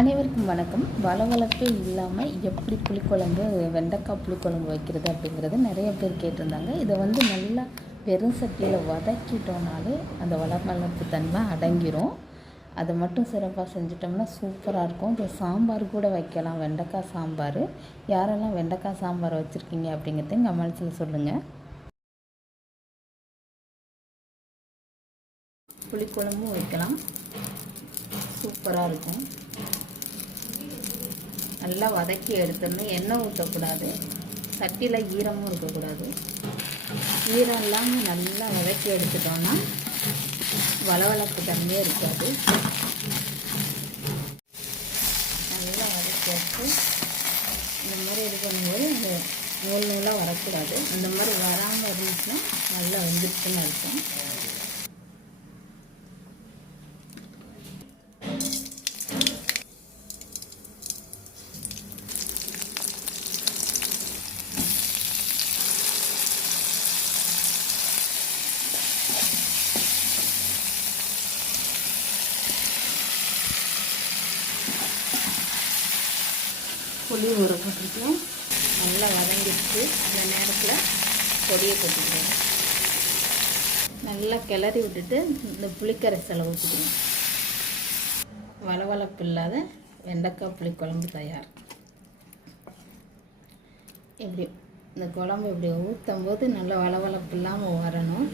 அனைவருக்கும் வணக்கம். வளவளப்பே இல்லாமல் எப்படி புளிக்குழம்பு வெண்டைக்காய் புளிக்குழம்பு வைக்கிறது அப்படிங்கிறது நிறைய பேர் கேட்டிருந்தாங்க. இதை நல்லா வெறும் சட்டியில் வதக்கிட்டோம்னாலே அந்த வளவளப்பு தன்மை அடங்கிரும். அதை மட்டும் சிறப்பாக செஞ்சிட்டோம்னா சூப்பராக இருக்கும். இது சாம்பார் கூட வைக்கலாம், வெண்டைக்காய் சாம்பார். யாரெல்லாம் வெண்டைக்காய் சாம்பார் வச்சுருக்கீங்க அப்படிங்கிறத கமெண்ட்ஸில் சொல்லுங்கள். புளிக்குழம்பும் வைக்கலாம், சூப்பராக இருக்கும். நல்லா வதக்கி எடுத்துடணும். எண்ணெய் ஊற்றக்கூடாது, சட்டியில் ஈரமும் இருக்கக்கூடாது. ஈரம் இல்லாமல் நல்லா வதக்கி எடுத்துட்டோன்னா வளவளப்பு தன்மையே இருக்காது. நல்லா வதக்கி வச்சு இந்த மாதிரி இது பண்ணும்போது இந்த நூல் நூலாக வரக்கூடாது. இந்த மாதிரி வராமல் இருந்துச்சுன்னா நல்லா வெந்துருச்சுன்னு இருக்கும். புளி ஊற போட்டுருக்கோம், நல்லா வதங்கிடுச்சு. அந்த நேரத்தில் பொடியை போட்டுக்கிறோம். நல்லா கிளறி விட்டுட்டு இந்த புளிக்கரைசலை ஊற்றிக்கணும். வளவளப்பு இல்லாத வெண்டைக்காய் புளிக்குழம்பு தயார். இப்படி இந்த குழம்பு இப்படி ஊற்றும் போது நல்லா வளவளப்பு இல்லாமல் வரணும்.